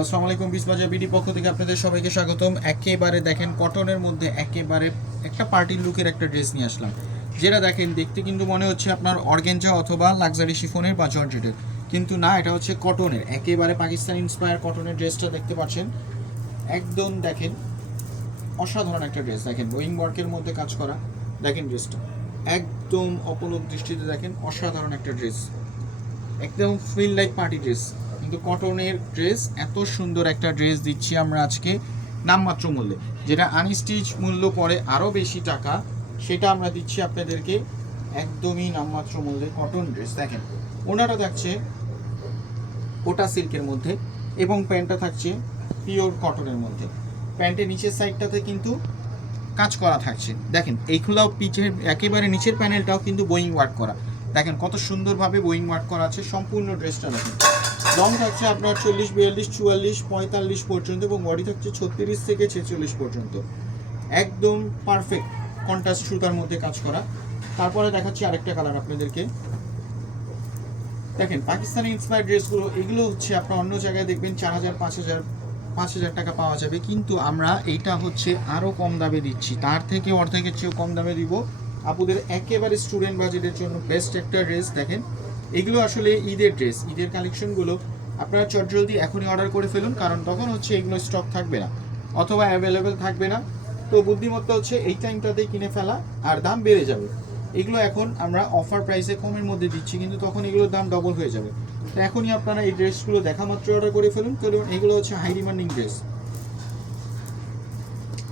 আসসালামু আলাইকুম, বিসবাজার বিডি পক্ষ থেকে আপনাদের সবাইকে স্বাগতম। একেবারে দেখেন, কটনের মধ্যে একেবারে একটা পার্টির লুকের একটা ড্রেস নিয়ে আসলাম। যেটা দেখেন, দেখতে কিন্তু মনে হচ্ছে আপনার অর্গেঞ্জা অথবা লাক্সারি শিফনের বা জর্জেটের। কিন্তু না, এটা হচ্ছে কটনের। একেবারে পাকিস্তান ইন্সপায়ার কটনের ড্রেসটা দেখতে পাচ্ছেন। একদম দেখেন, অসাধারণ একটা ড্রেস দেখেন বোয়িং ওয়ার্কের মধ্যে কাজ করা। দেখেন ড্রেসটা একদম অপলক দৃষ্টিতে দেখেন, অসাধারণ একটা ড্রেস একদম ফিল লাইক পার্টি ড্রেস কিন্তু কটনের ড্রেস, এত সুন্দর একটা ড্রেস দিচ্ছি আমরা আজকে নামমাত্র মূল্যে। যেটা আনস্টিচ মূল্য পরে আরও বেশি টাকা, সেটা আমরা দিচ্ছি আপনাদেরকে একদমই নামমাত্র মূল্যে কটন ড্রেস। দেখেন, ওনাটা থাকছে কোটা সিল্কের মধ্যে এবং প্যান্টটা থাকছে পিওর কটনের মধ্যে। প্যান্টের নিচের সাইডটাতে কিন্তু কাজ করা থাকছে। দেখেন এইগুলো পিছের একেবারে নিচের প্যানেলটাও কিন্তু বোয়িং ওয়ার্ক করা। দেখেন, কত সুন্দরভাবে বোয়িং ওয়ার্ক করা আছে, সম্পূর্ণ ড্রেসটা দেখেন। লং থাকছে আপনার চল্লিশ, বিয়াল্লিশ, চুয়াল্লিশ, পঁয়তাল্লিশ পর্যন্ত এবং বডি থাকছে ছত্রিশ থেকে ছেচল্লিশ পর্যন্ত। একদম পারফেক্ট কন্ট্রাস্ট সুতার মধ্যে কাজ করা। তারপরে দেখাচ্ছি আরেকটা কালার আপনাদেরকে। দেখেন, পাকিস্তানি ইন্সপায়ার ড্রেসগুলো এগুলো হচ্ছে আপনার অন্য জায়গায় দেখবেন চার হাজার, পাঁচ হাজার পাঁচ হাজার টাকা পাওয়া যাবে। কিন্তু আমরা এইটা হচ্ছে আরও কম দামে দিচ্ছি। তার থেকে অর্ধেকের চেয়েও কম দামে দিব। আপুদের একেবারে স্টুডেন্ট বাজেটের জন্য বেস্ট একটা ড্রেস দেখেন। এগুলো আসলে ঈদের ড্রেস ঈদের কালেকশনগুলো আপনারা চটজলদি এখনই অর্ডার করে ফেলুন, কারণ তখন হচ্ছে এগুলো স্টক থাকবে না, অথবা অ্যাভেলেবেল থাকবে না। তো বুদ্ধিমত্তা হচ্ছে এই টাইমটাতেই কিনে ফেলা, আর দাম বেড়ে যাবে। এগুলো এখন আমরা অফার প্রাইসে কমের মধ্যে দিচ্ছি, কিন্তু তখন এগুলোর দাম ডবল হয়ে যাবে। তো এখনই আপনারা এই ড্রেসগুলো দেখা মাত্র অর্ডার করে ফেলুন, কারণ এগুলো হচ্ছে high demanding dress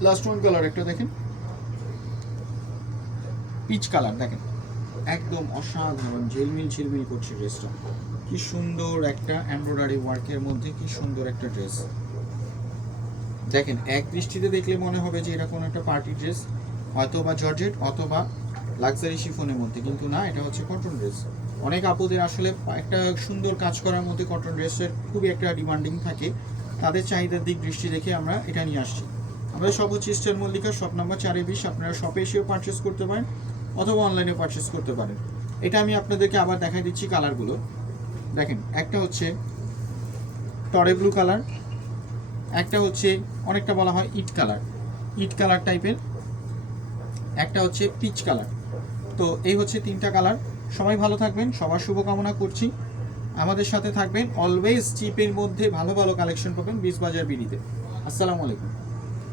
last one colour একটা দেখেন। পিচ কালার দেখেন। একদম অসাধারণ, ঝিলমিল ঝিলমিল করছে ড্রেসটা কি সুন্দর একটা এমব্রয়ডারি ওয়ার্কের মধ্যে, কি সুন্দর একটা ড্রেস দেখেন, এক দৃষ্টিতে দেখলে মনে হবে যে এটা কোনো একটা পার্টি ড্রেস হয়তো বা জর্জেট, অথবা লাক্সারি শিফনের মধ্যে, কিন্তু না, এটা হচ্ছে কটন ড্রেস অনেক আপুদের আসলে একটা সুন্দর কাজ করার মধ্যে কটন ড্রেসের খুবই একটা ডিমান্ডিং থাকে। তাদের চাহিদার দিক দৃষ্টি রেখে আমরা এটা নিয়ে আসছি। আমাদের সব হচ্ছে ইস্টার মল্লিকা শপ নাম্বার চারে বিশ, আপনারা শপে এসেও পারচেস করতে পারেন। অথবা অনলাইনে পারচেস করতে পারেন। এটা আমি আপনাদেরকে আবার দেখাই দিচ্ছি কালারগুলো দেখেন, একটা হচ্ছে টরে ব্লু কালার একটা হচ্ছে অনেকটা বলা হয় ইট কালার ইট কালার টাইপের একটা হচ্ছে পিচ কালার তো এই হচ্ছে তিনটা কালার সবাই ভালো থাকবেন, সবার শুভকামনা করছি। আমাদের সাথে থাকবেন অলওয়েজ চিপের মধ্যে ভালো ভালো কালেকশন পাবেন বিশ বাজার বিডিতে। আসসালামু আলাইকুম।